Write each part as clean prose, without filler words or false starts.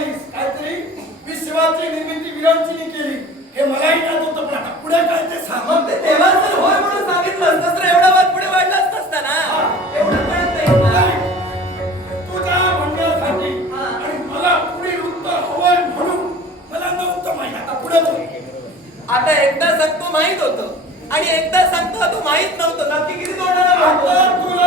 म्हणालीस काहीतरी विश्वाची निर्मिती विरांची केली, हे मलाही नाही होतं, पण आता पुढे काय ते सांग. मग ते तेव्हा जर होय म्हणून सांगितलं असतं तर एवढा वाद पुढे वाढलाच नसता ना. एवढं कळत नाही मला. तुझ्या म्हणण्यासाठी आणि मला पुढील उत्तर हवंय म्हणून मला नव्हतं माहिती, आता पुढे बोल. आता एकदा सांगतो माहित होतं आणि एकदा सांगतो तू माहित नव्हतं. नक्की किती तोंडाला आता बोलतो?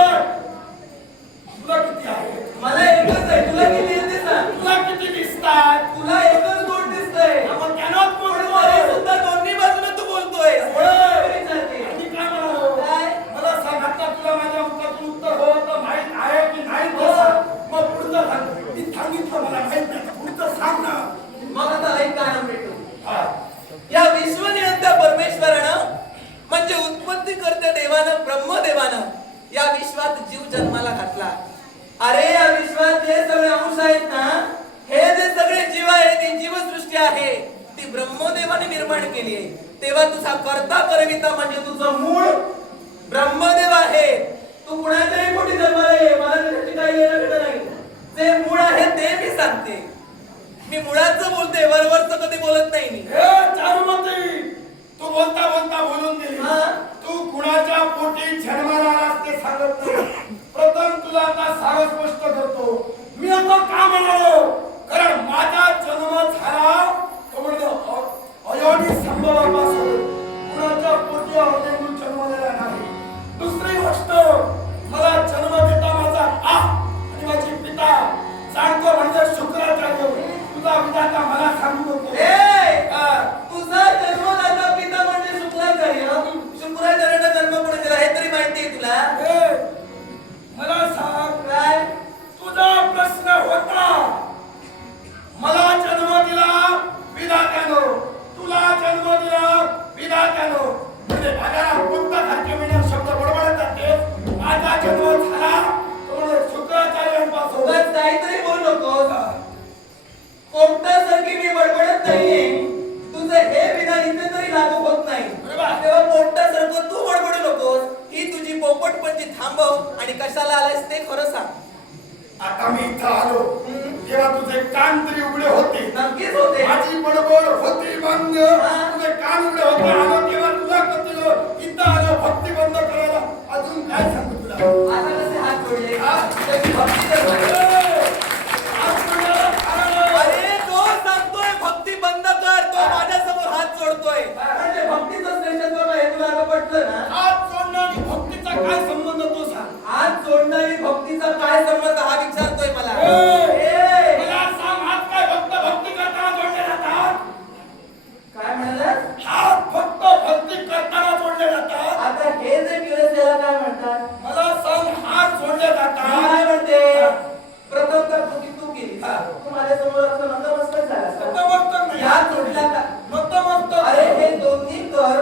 तुला किती आहे? मला एकच आहे. तुला किती येते सांग? तुला किती दिसतात? तुला एकच दोन दिसतंय. आपण कॅनॉट पण बोलतोय. तरी सुद्धा दोन्ही बाजूने तू बोलतोय. आणि काय म्हणालो? काय? मला सांग, आता तुला माझ्या उत्तराचं उत्तर हो तर माहित आहे की नाही ते सांग. मग पुढचं सांग. मी सांगितलं मला माहित नाही, पुढचं सांग ना. मग आता ऐक काय भेटू. हा. या विश्वनियंता परमेश्वरानं म्हणजे उत्पत्ती करते देवानं, ब्रह्मदेवानं या विश्वात जीव जन्माला घातला. अरे या विश्वात जे सगळे अंश आहेत ना, हे जे सगळे जीव आहेत, ती जीवसृष्टी आहे, ती ब्रह्मदेवाने निर्माण केली आहे. तेव्हा तुझा कर्ता करविता म्हणजे तुझं मूळ ब्रह्मदेव आहे. तू कुणाच्याही पोटी जन्माला ये, मला त्याच्याशी काही येणं नाही. जे मूळ आहे ते मी सांगते. मी मुळाचं बोलते, वरवरचं कधी बोलत नाही मी. हे चारुमती, तू बोलता बोलता बोलून गेली. तू कुणाच्या पोटी जन्माला आलास ते सांगत नाही. प्रथम तुला आता सारं स्पष्ट करतो. मी आता का म्हणालो, कारण माझा जन्म झाला तो म्हणजे अयोनी संभवापासून कुणाच्या पोटी अवलंबून जन्मलेला नाही. दुसरी गोष्ट, मला जन्म देता माझा आणि माझी पिता जाणतो म्हणजे शुक्राचार्य. तुझा विधाता मला सांगू नको. तुझा जन्मदाता पिता म्हणजे शुक्राचार्य. शुक्राचार्याचा जन्म कोणी दिला हे तरी माहिती आहे तुला? मला सांग, काय? तुझा प्रश्न होता, मला जन्म दिला विधात्यानं, तुला जन्म दिला विधात्यानं, म्हणजे बाजारात कोणता सारखे मिळणार शब्द बडबडत जाते. माझा जन्म झाला तो म्हणजे शुक्राचार्यांपासून. उगाच काहीतरी बोलू नकोस. पोपटासारखी मी बडबडत नाहीये. तुझं हे विधान इथे तरी लागू होत नाही. तेव्हा पोपटासारखं तू बडबडू नकोस. ही तुझी पोपटपणची थांबव आणि कशाला आलायस ते खरं सांग. आता मी इथं आलो तेव्हा तुझे कान तरी उघडे होते. नक्कीच होते. माझी बडबड होती बंद, तुझे कान उघडे होते. आलो तेव्हा तुला कळलं, इथं आलो भक्ती बंद करायला. अजून काय सांगू तुला? आता कसे हात जोडले? त्याची भक्ती कर. अरे तो सांगतोय भक्ती बंद कर, तो माझ्यासमोर हात जोडतोय. म्हणजे भक्तीचं श्रेष्ठत्व हे तुला आता पटलं ना? हात जोडणं आणि भक्तीचा काय संबंध तो सांग. हात जोडणं आणि भक्तीचा काय संबंध हा विचारतोय मला. मला सांग, हात काय फक्त भक्ती करताना जोडले जातात? काय म्हणाला? हात फक्त भक्ती करताना जोडले जातात? आता हे जे केलं त्याला काय म्हणतात? मला सांग, हात जोडले जातात? काय म्हणते? प्रथम तर तू केली. तू माझ्या समोर असं नतमस्तक झालास का? नतमस्तक नाही. हात जोडला का? नतमस्तक. अरे हे दोन्ही कर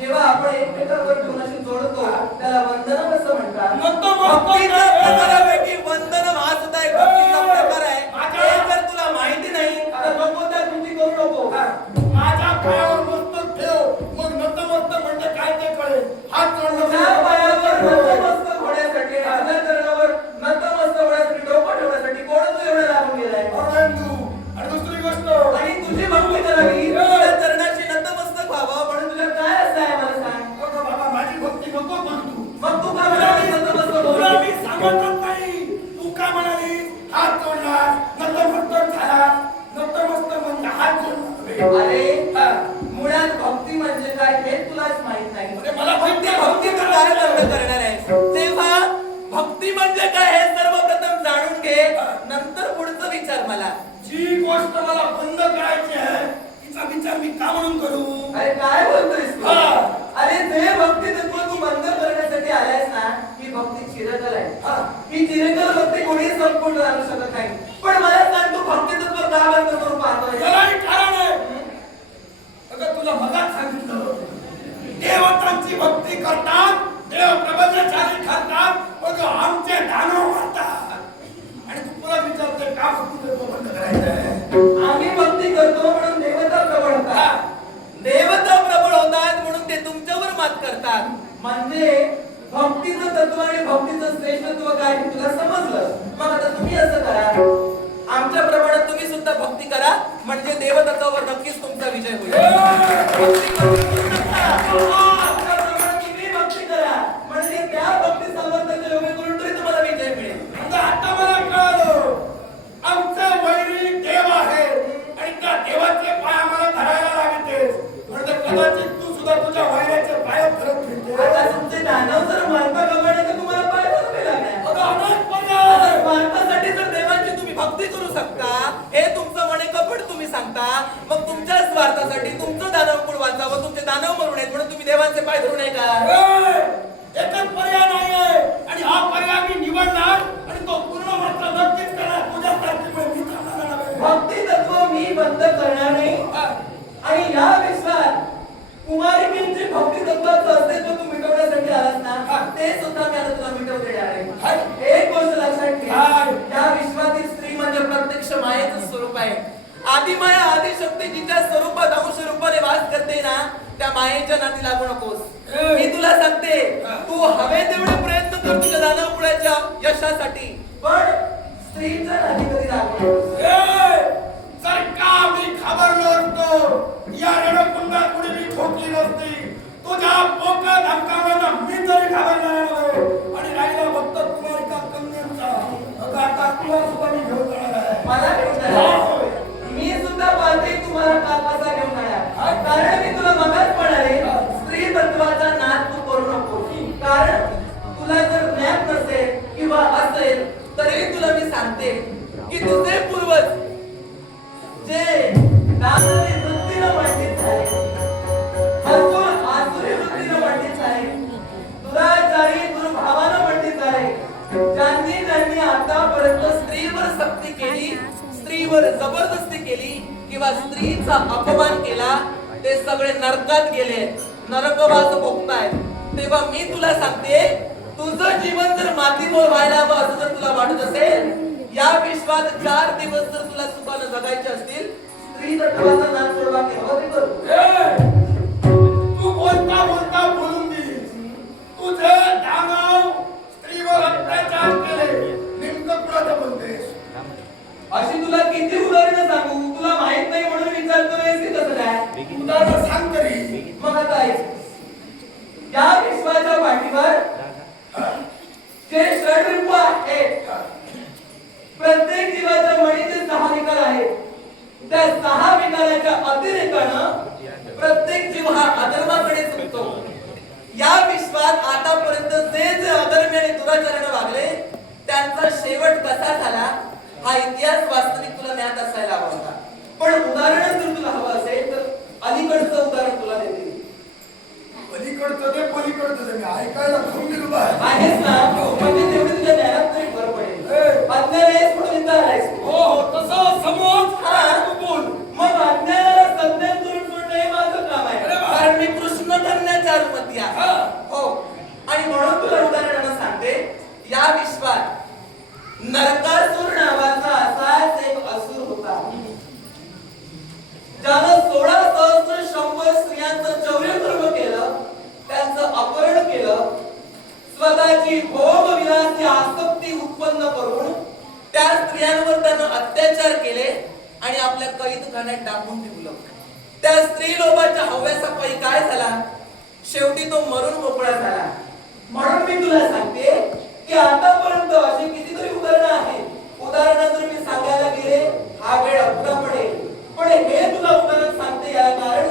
जेव्हा आपण एकमेकांवर ठेवून अशी जोडतो त्याला वंदन कसं म्हणतात? भक्तीचा प्रकारापैकी वंदन हा सुद्धा एक भक्तीचा प्रकार आहे. हे जर तुला माहिती नाही तर नको त्या कृती करू नको. माझ्या पायावर मस्तक ठेव, मग नतमस्तक म्हणजे काय ते कळेल. हात जोडणं त्या पायावर नतमस्तक होण्यासाठी, आपल्या चरणावर नतमस्तक होण्यासाठी, डोकं ठेवण्यासाठी कोण तू एवढा लागून गेलाय? आणि दुसरी गोष्ट, आणि तुझी भक्ती करावी, तुझ्या चरणाशी नतमस्तक व्हावं म्हणून तुला काय असं आहे मला सांग? बाबा माझी भक्ती नको करू तू. मग तू का म्हणाली नतमस्तक तुला होऊ? मी सांगतच नाही. तू का म्हणाली हात जोडलास, नतमस्तक झालास. नतमस्तक म्हणजे हात जोडणं. अरे मुळात भक्ती म्हणजे काय हे तुलाच माहित नाही. म्हणजे मला भक्तीचं काय बंद करणार आहे? तेव्हा भक्ती म्हणजे काय हे सर्वप्रथम जाणून घे, नंतर पुढचं विचार मला. जी गोष्ट मला बंद करायची आहे तिचा विचार मी का म्हणून करू? अरे काय बोलतोयस तू? अरे जे भक्ती तत्व तू बंद करण्यासाठी आलायस ना, ही भक्ती चिरकाल आहे. ही चिरकाल भक्ती कोणीही संपूर्ण आणू शकत नाही. पण मला सांग, तू भक्ती तत्व का बंद करू पाहतोय? यालाही कारण आहे. अगं तुला मगाच सांगितलं, देवतांची भक्ती करतात, देव प्रबंधचारी ठरतात, मग आमचे दानव मारतात. आणि तू पुन्हा विचारतोय का भक्ती तत्व बंद करायचंय? आम्ही भक्ती करतो म्हणून देवता प्रबळ होतात. देवता प्रबळ होतात म्हणून ते तुमच्यावर मात करतात. म्हणजे भक्तीचं तत्व आणि भक्तीचं श्रेष्ठत्व काय हे तुला समजलं. मग आता तुम्ही असं करा, आमच्या प्रमाणात तुम्ही सुद्धा भक्ती करा, म्हणजे देवदत्तावर नक्कीच तुमचा विजय होईल. भक्ती करू नका. त्याप्रमाणे तुम्ही भक्ती करा, म्हणजे त्या भक्ती सामर्थ्याच्या योगे करून तरी तुम्हाला विजय मिळेल. म्हणजे आता मला कळलं, आमचा वैरी देव आहे आणि त्या देवाचे पाय आम्हाला धरायला लागतेस. म्हणजे कदाचित तू सुद्धा तुझ्या वैराचे पाय धरत फिरते. आता तुमचे दानव जर मारता गमाने तर तुम्हाला पाय धरावे लागणार. अगं अनेक पर्याय. भारतासाठी जर देवांची तुम्ही भक्ती करू शकता, हे तुमचं म्हणे कपट तुम्ही सांगता, मग तुमच्या स्वार्थासाठी तुमचं दानव कुळ वाचावं, तुमचे दानव मरू नयेत म्हणून तुम्ही देवांचे पाय धरू नये का? एकच पर्याय नाहीये आणि हा पर्याय मी निवडणार आणि तो पूर्ण मात्र नक्कीच करणार. तुझ्यासाठी मी थांबणार नाही. भक्ती तत्व मी बंद करणार नाही आणि या विश्वात कुमारिकेंची भक्ती तत्वाचं अस्तित्व तू मिटवण्यासाठी आलास ना, ते सुद्धा मी आता तुला मिटवून देणार आहे. एक गोष्ट लक्षात ठेव, या विश्वातील स्त्री म्हणजे प्रत्यक्ष मायेचं स्वरूप आहे. आदिमाया आदिशक्ती जिच्या स्वरूपात अंश रूपाने वास करते ना, त्या मायेच्या नादी लागू नकोस. मी तुला सांगते, तू हवे तेवढे प्रयत्न कर तुझ्या दानवपुळ्याच्या यशासाठी, पण स्त्रीच्या नादी कधी लागू नकोस. जर का मी खबरलो असतो, या रणकुंडात कुणी मी ठोकली नसती. तुझ्या पोका धमकावण्याचा मी तरी खबरणार नव्हे. आणि राहिला फक्त कुमारिका कन्यांचा. अगं आता तुला सुद्धा मी घेऊन जाणार आहे. मला घेऊन जाणार? मी सुद्धा पाहते तुम्हाला कापासा घेऊन जाणार, कारण मी तुला मगाच म्हणाले, स्त्री तत्वाचा नाद तू करू नको. कारण तुला जर ज्ञान नसेल किंवा असेल तरी तुला मी सांगते की तुझे पूर्वज जे दानवी वृत्तीनं पंडित झाले, आसुरी वृत्तीनं पंडित झाले, दुराचारी दुर्भावानं पंडित झाले, ज्यांनी आतापर्यंत स्त्रीवर सक्ती केली, स्त्रीवर जबरदस्ती केली किंवा स्त्रीचा अपमान केला, ते सगळे नरकात गेले, नरकवास भोगतायत. तेव्हा मी तुला सांगते, तुझं जीवन जर मातीमोल व्हायला हवं असं जर तुला वाटत असेल, या विश्वात 4 दिवस जर तुला सुखानं जगायचे असतील, स्त्री तत्वाचा नाद सोडवा की हवं ते करू. तू बोलता बोलता बोलून दिलीस. तुझे दानव स्त्रीवर अत्याचार केले, नेमकं कुणाचं बोलतेस? अशी तुला किती उदाहरणं सांगू, तुला माहित नाही म्हणून विचारतोय की कसं काय? उदाहरण सांग तरी. मग आता ऐक. या विश्वाच्या पाठीवर जे षड्रिपू आहेत, प्रत्येक जीवाच्या मणीचे 6 विकार आहेत. त्या 6 विकाराच्या अतिरेकानं प्रत्येक जीव हा अधर्माकडे झुकतो. या विश्वात आतापर्यंत जे अधर्मी आणि दुराचाराने वागले, त्यांचा शेवट कसा झाला हा इतिहास वास्तविक तुला ज्ञात असायला हवा होता. पण उदाहरण जर तुला हवं असेल तर अलीकडचं उदाहरण तुला देते. पलीकडचं ते पलीकडचं ते मी ऐकायला खंबीर उभा आहे. आहेस ना, म्हणजे तेवढी तुझ्या ज्ञानात तरी भर पडेल. अज्ञान आहेस म्हणून इंकार आहेस. हो हो, तसं समज. तू बोल. मग अज्ञानाला संज्ञान करून सोडणं हे माझं काम आहे, कारण मी कृष्ण धन्याच्या अनुमती आहे. हो, आणि म्हणून तुला उदाहरणानं सांगते, या विश्वात नरकासुर नावाचा असाच एक असुर होता, ज्यानं 16,100 स्त्रियांचं चौर्यकर्म केलं, त्यांचं अपहरण केलं, स्वतःची भोगविलासी आसक्ती उत्पन्न करून त्या स्त्रियांवर त्यानं अत्याचार केले आणि आपल्या कैदखान्यात टाकून ठेवलं. त्या स्त्री लोभाच्या हव्यासापायी काय झाला, शेवटी तो मरून मोकळा झाला. म्हणून मी तुला सांगते की आतापर्यंत अशी कितीतरी उदाहरणं आहेत. उदाहरणं जर मी सांगायला गेले हा वेळ अपुरा पडेल, पण हे तुला उदाहरण सांगते या कारण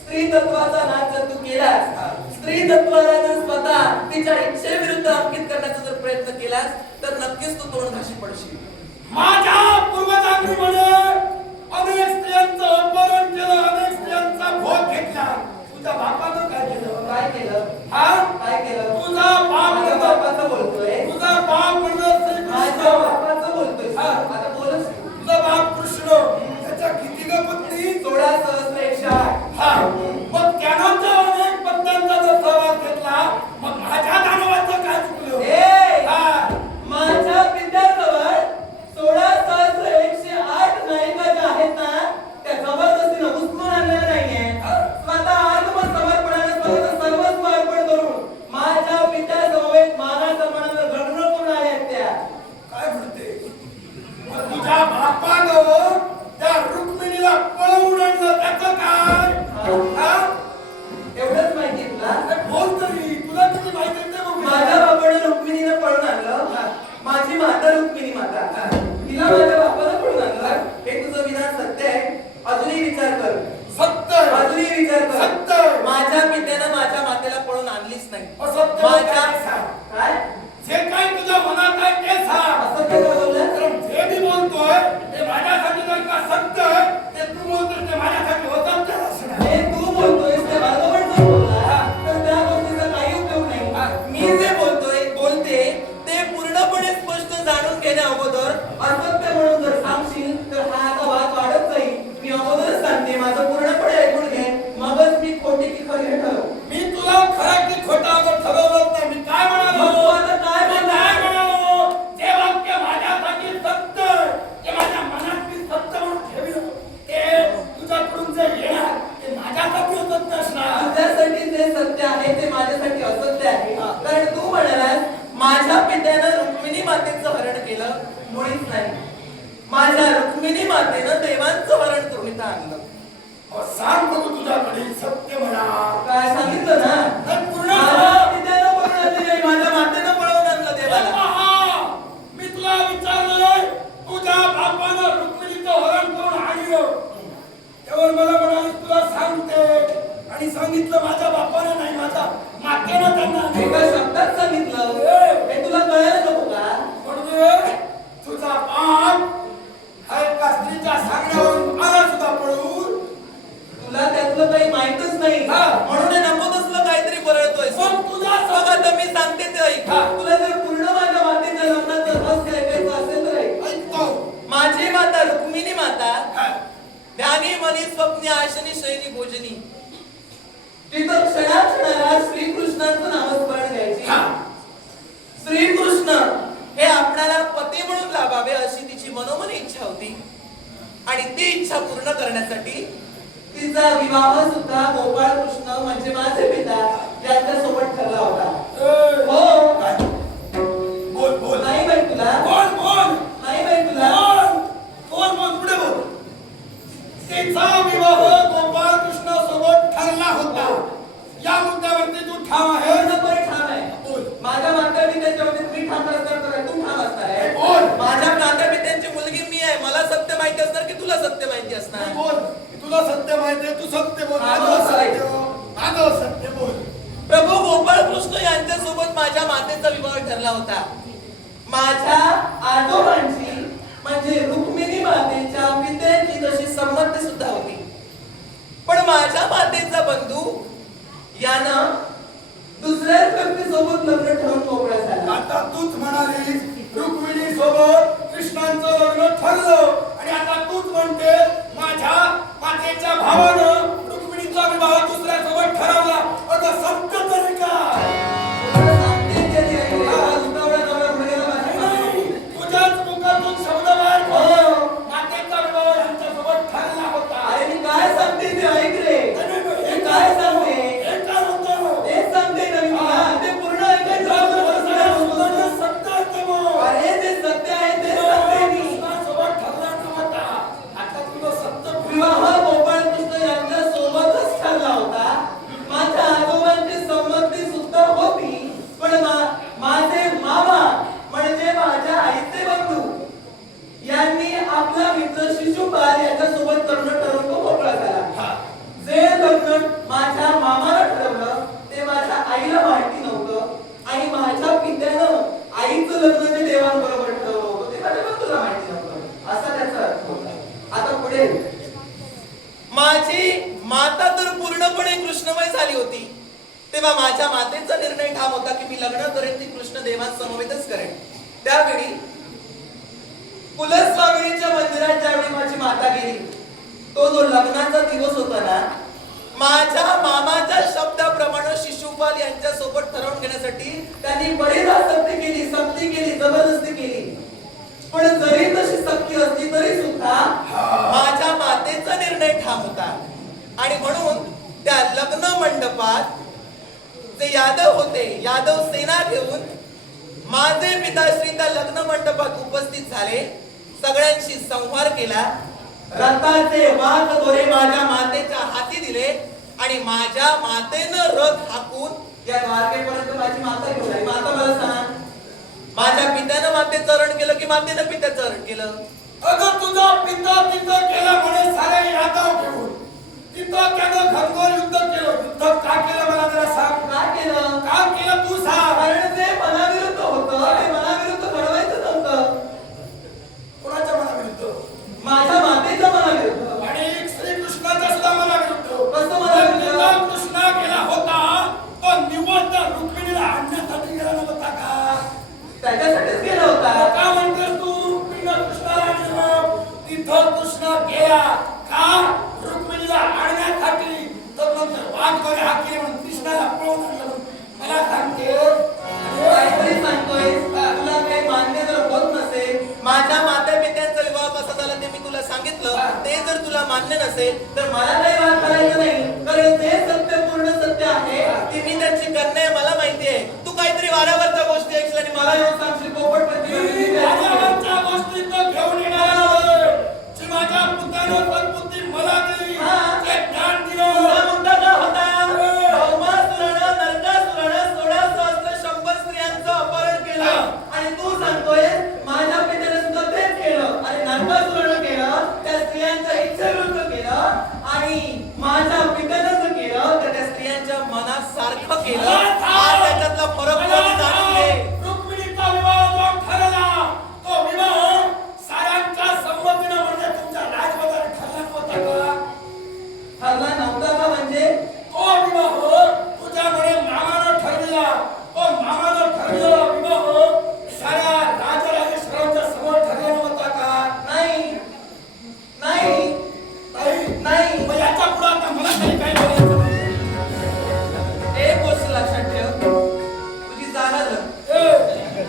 स्त्री तत्वाचा नाद जर तू केलास, स्त्री तत्वाला जर स्वतः तिच्या इच्छेविरुद्ध अंकित करण्याचा जर प्रयत्न केलास, तर नक्कीच तू तोंड घाशी पडशील. माझ्या पूर्वजांनी म्हणे अनेक स्त्रियांचं अपहरण केलं, अनेक स्त्रियांचा भोग घेतला. तुझ्या बापानं काय केलं? काय केलं? हा? काय केलं? तुझा बाप माझ्या बापाचं बोलतोय. तुझा बाप म्हणलं श्रीकृष्ण. माझ्या बापाचं बोलतोय. हा. आता बोलच. तुझा बाप कृष्ण, त्याच्या किती ग पत्नी? 16 सहस्र 108. हा, मग त्यानं जर अनेक पत्न्यांचा जर सहवास घेतला, मग माझ्या दानवाचं काय चुकलं? ए! हा. माझ्या पित्याजवळ 16 सहस्र 108 नाही अजूनही विचार कर. सत्य अजूनही विचार कर. सत्य. माझ्या पित्यानं माझ्या मातेला पळून आणलीच नाही. असत्य माझ्या बोलताय सांग. काय जे काय तुझ्या मनात आहे ते सांग. असं काय बोललं? कारण जे मी बोलतोय ते माझ्यासाठी जर का सत्य आहे, ते तू बोलतोय ते माझ्यासाठी असत्य असणार. हे तू बोलतोयस ते भार्गवण जर बोलला तर त्या गोष्टीचा काही उपयोग नाही. मी जे बोलते ते पूर्णपणे स्पष्ट जाणून घेण्या अगोदर असत्य म्हणून जर सांगशील तर हा आता वाद वाढत जाईल. मी अगोदरच सांगते माझं पूर्णपणे ऐकून घे, मगच मी खोटी की खरी हे ठरव. मी तुला खरा की खोटा अगर ठरवलंच नाही. मी काय म्हणालो? मग तू आता काय मी बोलला? काय म्हणालो? जे वाक्य माझ्यासाठी सत्य, जे माझ्या मनात मी सत्य म्हणून ठेवलं, ते तुझ्याकडून जे येणार ते माझ्यासाठी सत्य असणार. तुझ्यासाठी जे सत्य आहे ते माझ्यासाठी असत्य आहे. कारण तू म्हणालास माझ्या पित्यानं रुक्मिणी मातेचं हरण केलं. मुळीच नाही. माझ्या रुक्मिणी मातेनं देवांचं हरण करून इथं आणलं. सांग बघू तुझ्याकडे सत्य म्हणा. काय सांगितलं ना? तर पूर्ण माझ्या पित्यानं पळून आणलं नाही, माझ्या मातेनं पळवून आणलं देवाला. पहा, मी तुला विचारलं तुझ्या बापानं रुक्मिणीचं हरण करून आणलं. तेव्हा मला म्हणाली तुला सांगते आणि सांगितलं माझ्या बापानं नाही माझ्या मातेनं त्यांना एका आणलं. शब्दात सांगितलं. हे तुला कळायला नको का? म्हणजे तुझा बाप हा एका स्त्रीच्या सांगण्यावरून आला सुद्धा पळून. तुला त्यातलं काही माहितच नाही. हा. म्हणून हे नको तसलं काहीतरी बरळतोय. मग तुझा बघ आता मी सांगते ते ऐक. हा. तुला जर पूर्ण माझ्या मातेच्या लग्नाचं रहस्य ऐकायचं असेल तर ऐक. ऐकतो. माझी माता रुक्मिणी माता हा. ध्यानी मनी स्वप्नी आशनी शयनी भोजनी तिथं क्षणाक्षणाला श्रीकृष्णाचं नामस्मरण घ्यायची. हा. श्रीकृष्ण हे आपल्याला पती म्हणून लाभावे अशी तिची मनोमनी इच्छा होती. आणि ती इच्छा पूर्ण करण्यासाठी तिचा विवाह सुद्धा गोपाळ कृष्ण म्हणजे माझे पिता यांच्या सोबत ठरला होता. हो. काय? बोल बोल. नाही माहित तुला? बोल बोल. नाही माहित तुला? बोल बोल पुढे बोल. तिचा विवाह गोपाळ कृष्ण सोबत ठरला होता. या मुद्द्यावरती तू ठाम आहे. पूर्णपणे ठाम आहे. बोल. माझ्या माता पित्यांच्या बाबतीत मी ठाम असणार तर तू ठाम असणार आहे. बोल. माझ्या माता पित्यांची मुलगी मी आहे. मला सत्य माहिती असणार की तुला सत्य माहिती असणार? बोल. तुला सत्य माहिती आहे, तू सत्य बोल. माझं सत्य बोल. प्रभू गोपाळ कृष्ण यांच्या सोबत माझ्या मातेचा विवाह ठरला होता. माझ्या आजोबांची म्हणजे रुक्मिणी मातेच्या पित्यांची तशी संमती सुद्धा होती. पण माझ्या मातेचा बंधू यानं दुसऱ्या व्यक्ती सोबत लग्न ठरवून मोकळा झाला. आता तूच म्हणालीस रुक्मिणी सोबत कृष्णांचं लग्न ठरलं आणि आता तूच म्हणते माझ्या मातेच्या भावानं रुक्मिणीचा विवाह दुसऱ्या सोबत ठरवला. आता सत्य तरी काय? तुझ्याच मुखातून शब्द बाहेर पडले. मातेचा विवाह यांच्यासोबत ठरला होता. अरे मी काय सांगते ते ऐक रे. मी काय सांगते हे काय होतं? तेच सांगते ना मी तुला. ते पूर्ण ऐकायचं अगोदर सत्य आहे ते बोल. अरे ते सत्य आहे ते सांगते मी. कृष्णासोबत ठरला नव्हता. आता तुझं सत्य विवाह गोपाळ कृष्ण यांच्या सोबतच ठरला होता. माझ्या आजोबांची संमती सुद्धा होती. पण माझे मामा म्हणजे माझ्या आईचे बंधू यांनी आपला मित्र शिशुपाल यांच्या सोबत लग्न ठरवून तो मोकळा झाला. जे लग्न माझ्या मामाला ठरवलं ते माझ्या आईला माहिती नव्हतं. आणि माझ्या पित्यानं आईचं लग्न जे देवांबरोबर ठरवलं होतं ते माझ्या बंधूला माहिती नव्हतं. असा त्याचा अर्थ होता. आता पुढे माझी माता तर पूर्णपणे कृष्णमय झाली होती. तेव्हा माझ्या मातेचा निर्णय ठाम होता की मी लग्न करेन ती कृष्ण देवांसमवेतच करेन. त्यावेळी कुलस्वामिनीच्या मंदिरात ज्यावेळी माझी माता गेली तो जो लग्नाचा दिवस होता ना, माझ्या मामाच्या शब्दाप्रमाणे शिशुपाल यांच्या सोबत ठरवून घेण्यासाठी त्यांनी बरीच सक्ती केली, जबरदस्ती केली. पण जरी तशी सक्ती असली तरी सुद्धा माझ्या मातेचा निर्णय ठाम होता. आणि म्हणून त्या लग्न मंडपात जे यादव होते, यादव सेना घेऊन माझे पिताश्री त्या लग्न मंडपात उपस्थित झाले. सगळ्यांशी संवार केला. रथाचे वाघ दोरे माझ्या मातेच्या हाती दिले आणि माझ्या मातेनं रथ हाकून या द्वारकेपर्यंत माझी माता घेऊन आली. माता मला सांग, माझ्या पित्यानं मातेचं हरण केलं की मातेनं पित्याचं हरण केलं? अगं तुझा पिता तिथं केला म्हणे सारे यादव कृष्ण गेला का रुक्मिणीला आणण्यासाठी, तर नंतर वाघ वगैरे हा केले म्हणून कृष्णाला पळवून आणलं म्हणून मला सांगते. काहीतरी सांगतोय, तुला काही मान्य जर होत नसेल, माझ्या माता पित्यांचा विवाह कसा झाला ते मी तुला सांगितलं, ते जर तुला मान्य नसेल तर मला काही वाद करायचं नाही, कारण ते सत्य पूर्ण सत्य आहे की मी त्यांची कन्या आहे, मला माहिती आहे. तू काहीतरी वाऱ्यावरच्या गोष्टी ऐकशील आणि मला येऊन सांगशील पोपटपंची वाऱ्यावरच्या गोष्टी तर घेऊन येणार आहे. जी माझ्या पुत्रानं सद्बुद्धी मला दिली, ते ज्ञान दिलं. तुझा मुद्दा काय होता? भौमासुरानं, नरकासुरानं 16 सहस्त्र 100 स्त्रियांचं अपहरण केलं आणि तू सांगतोय माझ्या पित्याने सुद्धा तेच केलं. अरे नरकासुरानं केलं, त्या स्त्रियांच्या इच्छेविरुद्ध केलं, आणि माझ्या पित्यानं जर केलं तर त्या स्त्रियांच्या मनासारखं केलं. हा त्याच्यातला फरक कोणी जाणून घे. रुक्मिणीचा विवाह जो ठरला, तो विवाह साऱ्यांच्या संमतीनं म्हणजे तुमच्या राजवदार ठरला नव्हता का? ठरला नव्हता का म्हणजे? तो विवाह तुझ्यामुळे मामानं ठरविला. तो मामानं ठरविलेला विवाह साऱ्या राजराजेश्वरांच्या समोर ठरला नव्हता का? नाही नाही नाही. मग याच्या पुढे आता मला काही काय बोलायचं नाही. एक गोष्ट लक्षात ठेव, तुझी जागा जर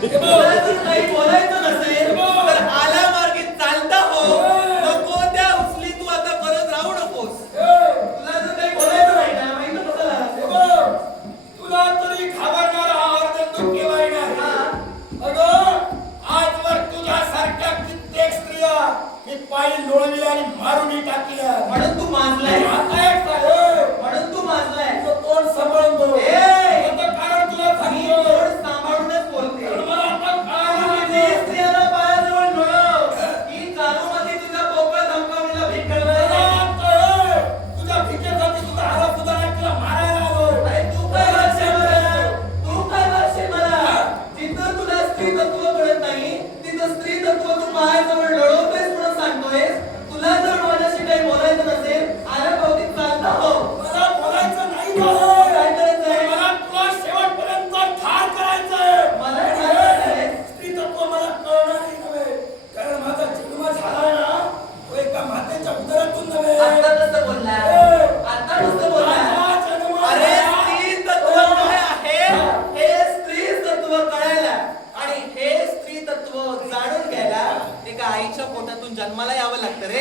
हे बघ. तुला जर काही बोलायचं नसेल तर आल्या मार्गे चालता हो, नको त्या उचली तू आता करत राहू नकोस. तुला जर काही बोलायचं नाही ना, मग इथं कसं हे राहणार? बघ. तुला तरी घाबरणारा हा अर्जुन केलाय नाही. अगं आजवर तुझ्यासारख्या कित्येक स्त्रिया मी पायी लोळविल्या आणि मारूनही टाकल्या. म्हणून तू मानलाय, आता एक साहेब, म्हणून तू मानलाय. तुझं तोंड सांभाळून बोल. ए! आता कारण तुला मी सांगतो. थोडं सांभाळूनच बोलते. कारण मला आता कळालं आणि नाही. ते स्त्रियांना पायाजवळ ठेव. ही चालूमध्ये तुझ्या पोकळ धमकावणीला भीक करणार मला नाही. आता, तुझ्या भीकेसाठी तुझा आला सुद्धा नाही, तुला मारायला आलोय. अरे तू काय वाटशील मला? तू काय वाटशील मला? जिथं तुला स्त्री तत्व कळत नाही, तिथं स्त्री तत्व तू पायाजवळ लढवतोयस म्हणून सांगतोयस. तुला जर माझ्याशी काही बोलायचं नसेल, आल्या पावतीत चालता हो. मला बोलायचं नाही का? काय करायचंय? मला तुला शेवटपर्यंत ठार करायचंय. मला ठार करायचंय? स्त्री तत्व मला कळणारही नव्हे, कारण माझा जन्म झालाय ना, तो एका मातेच्या उदरातून नव्हे. आता कसं बोलला? आता कसं बोलला? माझा जन्म अरे झाला. स्त्री तत्व काय आहे? हे स्त्री तत्व कळायला आणि हे स्त्री तत्व जाणून घ्यायला एका आईच्या पोटातून जन्माला यावं लागतं रे.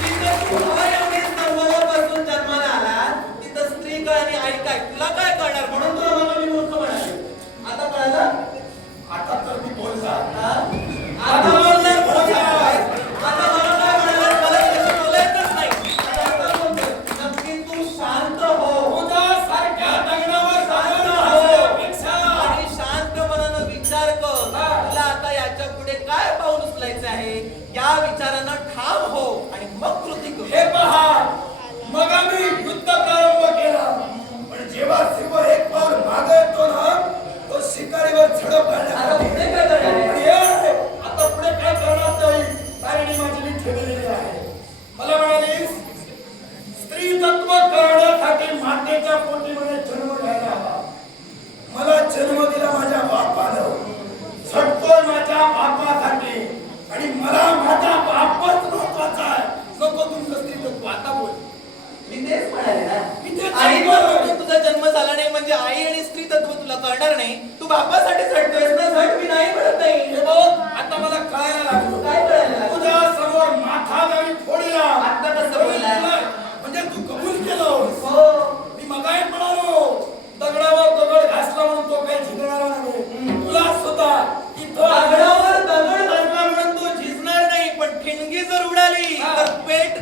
जिथं तू अवयवनेच नववधूपासून जन्माला आला, तिथं स्त्री काय आणि आई काय तुला काय कळणार? म्हणून तुला मला मी मूर्ख म्हणाले. आता कळलं? आता तर मी बोलला. हा? आता बोलणार बोलणार. आता मला काय म्हणालास? मला त्याच्याशी बोलायचंच नाही. आता बोलतोय. नक्की तू शांत हो. तुझ्यासारख्या दगडावर शांत जाऊन हो. बसण्यापेक्षा आणि शांत मनानं विचार कर. तुला आता याच्या पुढे काय पाऊल उचलायचं आहे? या विचारानं ठाम हो आणि मग कृती कर. हे पहा, मग आम्ही युद्ध प्रारंभ केला, पण जेव्हा सिंह एक पाऊल मागे येतो ना, तो शिकारीवर झडप आता घालण्यासाठी. पुढे काय करणार आहे? आणि हे, आता पुढे काय करणार नाही, तारिणी माझी मी ठेवलेली आहे. मला म्हणालीस, स्त्री तत्व करण्यासाठी मातेच्या पोटीमध्ये जन्म घ्यायला हवा. मला जन्म दिला माझ्या बापानं, झटतोय माझ्या बापासाठी, आणि मला माझा बापच महत्वाचा आहे. नको तुमचं स्त्री तत्व. आता बोल. मी तेच म्हणाले ना. मी तेच आई सांगतोय. म्हणून तुझा जन्म झाला नाही म्हणजे आई आणि स्त्री तत्व तुला कळणार नाही. तू बापासाठी झटतोयस ना, झट मी नाही म्हणत नाही. हे बघ, आता मला कळायला लागलं. काय कळायला लागलं? तुझ्या समोर माथा जरी फोडला, आता कसं बोललाय? म्हणजे तू कबूल केलं. हो. मी मगाही म्हणालो, दगडावर दगड घासला म्हणून तो काही झिजणारा नव्हे. तुला सुद्धा इथं दगडावर दगड घातला म्हणून तो झिजणार नाही, पण ठिणगी जर उडाली तर पेट